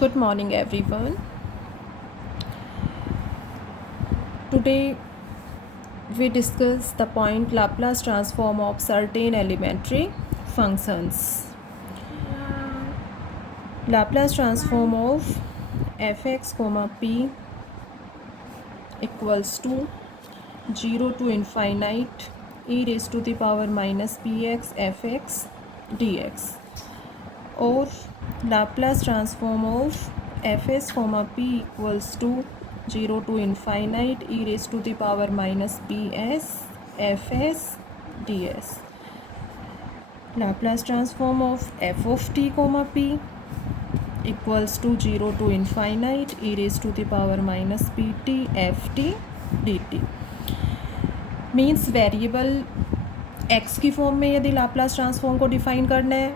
Good morning, everyone. Today we discuss the point Laplace transform of certain elementary functions. Laplace transform of fx, p equals to 0 to infinite e raised to the power minus px fx dx, or Laplace transform of fs, p equals to 0 to infinite e raised to the power minus ps fs ds. Laplace transform of f of t, p equals to 0 to infinite e raised to the power minus pt ft dt. Means variable x की form में यदि Laplace transform को define करना है,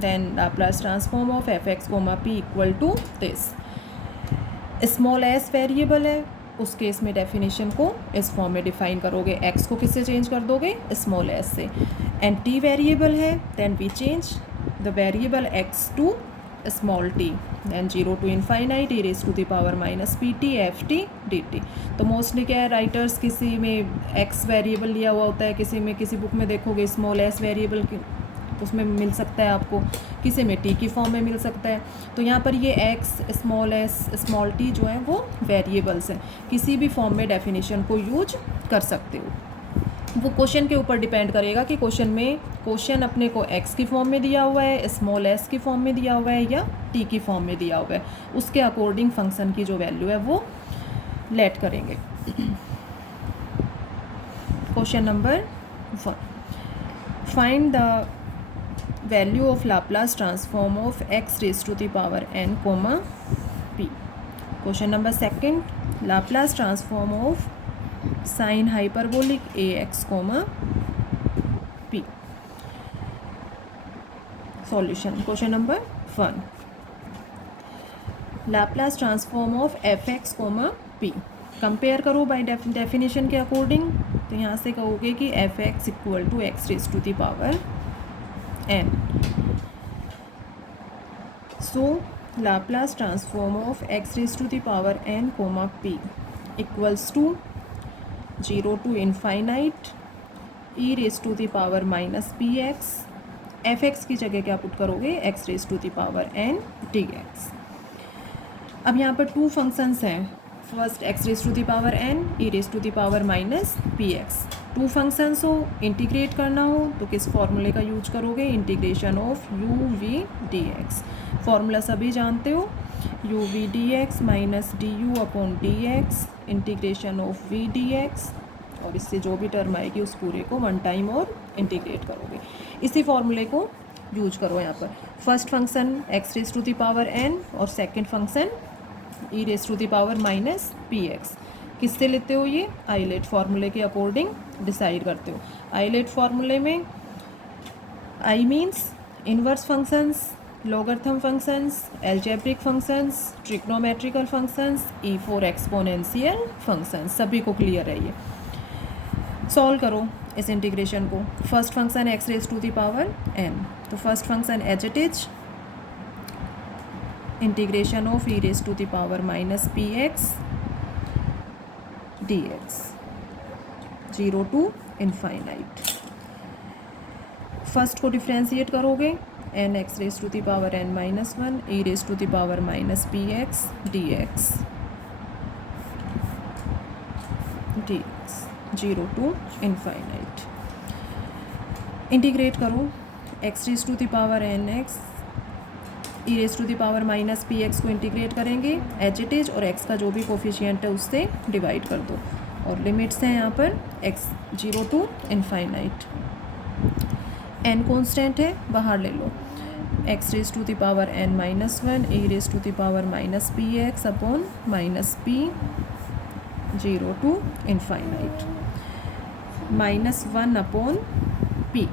then Laplace transform of F X comma P equal to this. Small S variable है, उस case में definition को इस फॉर्म में डिफाइन करोगे. x को किससे चेंज कर दोगे? स्मॉल एस से. एंड t वेरिएबल है, then we change the variable x to small t, then 0 to infinite E raise to the power minus P T F T D T. तो mostly क्या है, writers किसी में x variable लिया हुआ होता है, किसी में किसी बुक में देखोगे स्मॉल एस वेरिएबल उसमें मिल सकता है आपको, किसी में t की फॉर्म में मिल सकता है. तो यहाँ पर ये x, small S, small t जो है वो वेरिएबल्स हैं, किसी भी फॉर्म में डेफिनेशन को यूज कर सकते हो. वो क्वेश्चन के ऊपर डिपेंड करेगा कि क्वेश्चन अपने को x की फॉर्म में दिया हुआ है, स्मॉल s की फॉर्म में दिया हुआ है या t की फॉर्म में दिया हुआ है. उसके अकॉर्डिंग फंक्शन की जो वैल्यू है वो लेट करेंगे. Question number 1, find the value of Laplace transform of x raise to the power n, p. Question number 2, Laplace transform of sine hyperbolic ax, p. Solution. Question number 1, Laplace transform of fx, p. Compare करो by definition के according. तो यहाँ से कहोगे कि fx equal to X raise to the power n. So Laplace transform of x raise to the power n, p equals to 0 to infinite E raise to the power minus P X. F X की जगह क्या put करोगे? X raise to the power N D X. अब यहाँ पर two functions हैं. First X raise to the power N, E raise to the power minus P X. Two functions हो, integrate करना हो तो किस फॉर्मूले का यूज करोगे? Integration of U V D X. Formula सभी जानते हो, U V D X minus D U upon D X integration of V D X. और इससे जो भी टर्म आएगी उस पूरे को वन टाइम और इंटीग्रेट करोगे. इसी फॉर्मूले को यूज करो यहाँ पर. First function x raise to the power n और second function e raise to the power minus P x. किससे लेते हो? ये आइलेट फार्मूले के अकॉर्डिंग डिसाइड करते हो. आइलेट फार्मूले में I means inverse functions, logarithm functions, algebraic functions, trigonometrical functions, E for exponential functions. सभी को क्लियर है ये. सॉल्व करो इस इंटीग्रेशन को. First function x raise to the power n, तो first function as it is integration of e raise to the power minus P x d x 0 to infinite. First को differentiate करोगे, n x raise to the power n minus 1 e raise to the power minus P x d x 0 to infinite. Integrate करो, x raise to the power n x e raise to the power minus P x को integrate करेंगे as it is, और X का जो भी coefficient है उससे divide कर दो. और लिमिट्स हैं यहाँ पर x 0 to infinite. N constant है, बाहर ले लो. X raise to the power n minus 1 e raise to the power minus P x upon minus p 0 to infinite minus 1 upon p.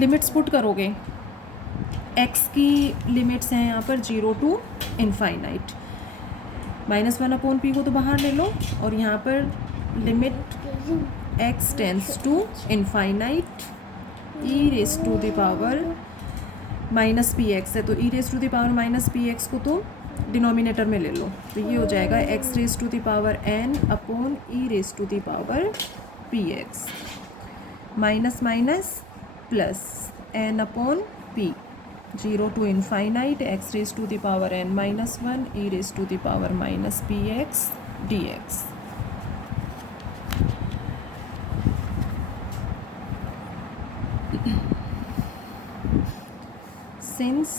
Limits put करोगे, x की limits हैं यहाँ पर 0 to infinite. Minus 1 upon p को तो बाहर ले लो, और यहाँ पर limit x tends to infinite E raise to the power minus P x है, तो e raise to the power minus P x को तो डिनोमिनेटर में ले लो, तो ये हो जाएगा X raise to the power N upon E raise to the power P X, minus minus plus N upon P, 0 to infinite x raised to the power n minus 1 e raised to the power minus px dx. Since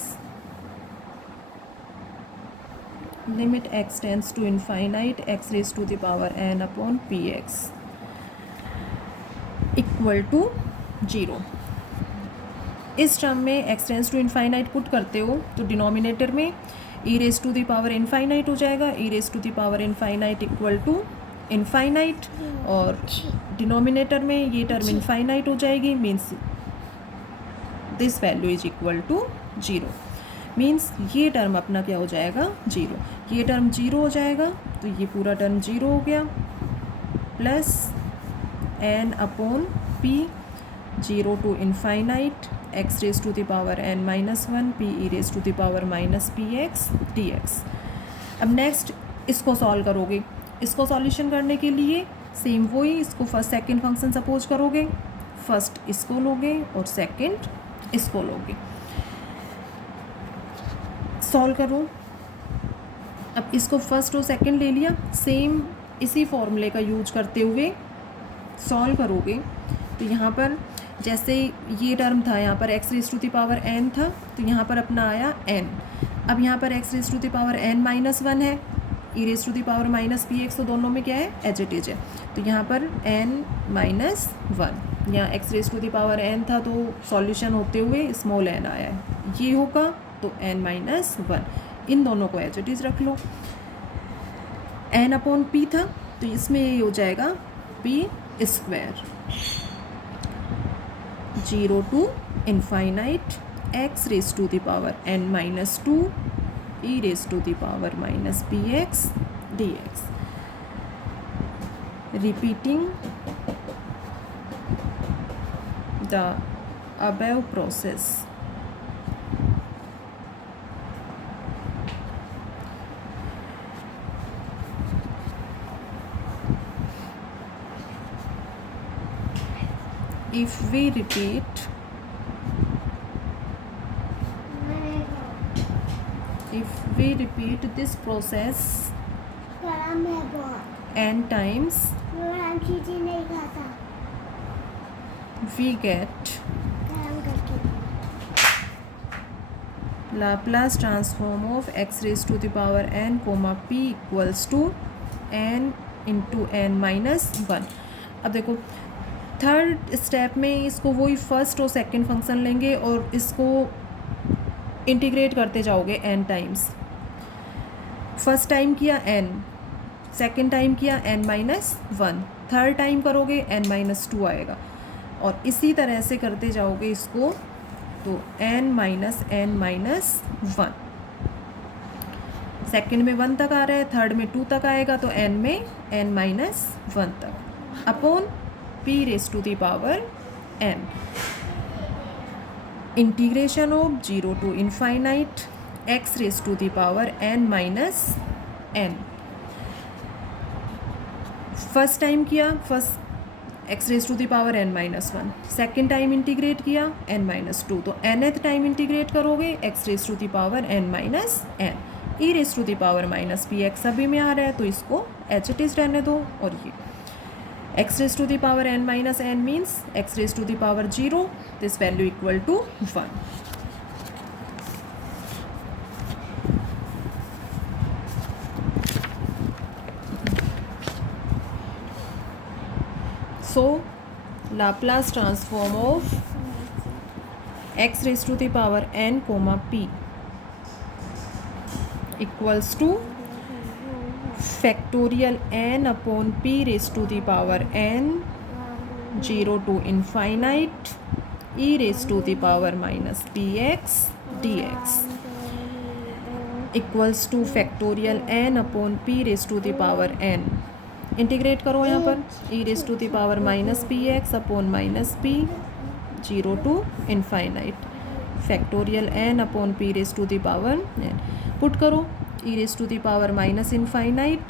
limit x tends to infinite x raised to the power n upon px equal to 0, इस term में x tends to infinite put करते हो तो denominator में e raise to the power infinite हो जाएगा, e raise to the power infinite equal to infinite, और denominator में ये टर्म इनफाइनाइट हो जाएगी, means this value is equal to 0, means ये टर्म अपना क्या हो जाएगा 0, ये टर्म 0 हो जाएगा, तो ये पूरा टर्म 0 हो गया, plus N upon P, 0 to infinite x raised to the power n minus 1 p e raised to the power minus px dx. अब नेक्स्ट इसको सॉल्व करोगे, इसको सॉल्यूशन करने के लिए सेम वही, इसको फर्स्ट सेकंड फंक्शन सपोज करोगे, फर्स्ट इसको लोगे और सेकंड इसको लोगे, सॉल्व करो। अब इसको फर्स्ट और सेकंड ले लिया, सेम इसी फॉर्मूले का यूज करते हुए सॉल्व करोगे, तो यहाँ पर जैसे ये टर्म था, यहाँ पर x raise to the power N था, तो यहाँ पर अपना आया एन, अब यहाँ पर x raise to the power n minus 1 है, e raise to the power minus P x, तो दोनों में क्या है एज इट इज है, तो यहाँ पर एन माइनस 1, यहाँ X raise to the power N था तो सॉल्यूशन होते हुए स्मॉल एन आया है, ये होगा तो एन माइनस 1, इन दोनों को एज इट इज रख लो। एन अपॉन पी था तो इसमें ये हो जाएगा P square, 0 to infinite x raised to the power n minus 2 e raised to the power minus px dx. Repeating the above process. If we repeat this process n times, we get Laplace transform of x raised to the power n comma p equals to n into n minus 1। अब देखो third step में इसको वही first और second function लेंगे और इसको integrate करते जाओगे n टाइम्स, फर्स्ट टाइम किया n, सेकंड टाइम किया n माइनस 1, थर्ड टाइम करोगे n माइनस 2 आएगा, और इसी तरह से करते जाओगे इसको, तो n माइनस 1, सेकंड में 1 तक आ रहा है, थर्ड में 2 तक आएगा, तो n में n माइनस 1 तक, upon p raised to the power n, integration of 0 to infinite x raised to the power n minus n। First time किया, first x raised to the power n minus 1, second time integrate किया n minus 2, तो nth time integrate करोगे x raised to the power n minus n, e raised to the power minus px सभी में आ रहा है तो इसको H it is रहने दो, और ये x raised to the power n minus n means x raised to the power 0, this value equal to 1। So Laplace transform of x raised to the power n comma p equals to factorial n upon p raised to the power n 0 to infinite e raised to the power minus px dx equals to factorial n upon p raised to the power n, integrate करो यहाँ पर e raised to the power minus px upon minus p 0 to infinite factorial N upon P raise to the power n. Put करो e raise to the power minus infinite,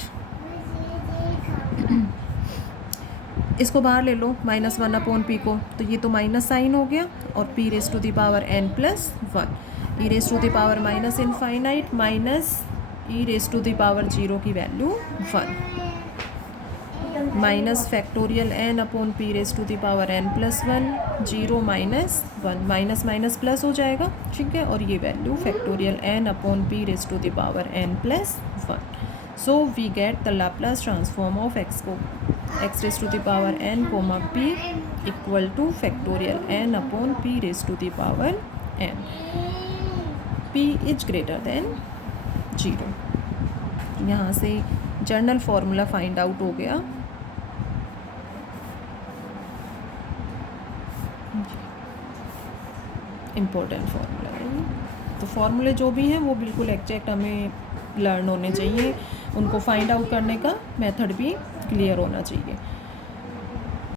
इसको बाहर ले लो -1 upon p को, तो ये तो minus sign हो गया, और P raise to the power N plus 1 E raise to the power minus infinite minus E raise to the power 0 की value 1 minus factorial N upon P raise to the power N plus 1 0 minus 1 minus minus plus हो जाएगा, ठीक है, और ये value factorial N upon P raise to the power N plus 1। So we get the Laplace transform of X को x raise to the power n comma p equal to factorial n upon p raise to the power n, p is greater than 0। यहाँ से general formula find out हो गया। Important formula है, तो फार्मूले जो भी हैं वो बिल्कुल एग्जैक्ट हमें लर्न होने चाहिए, उनको फाइंड आउट करने का मेथड भी क्लियर होना चाहिए।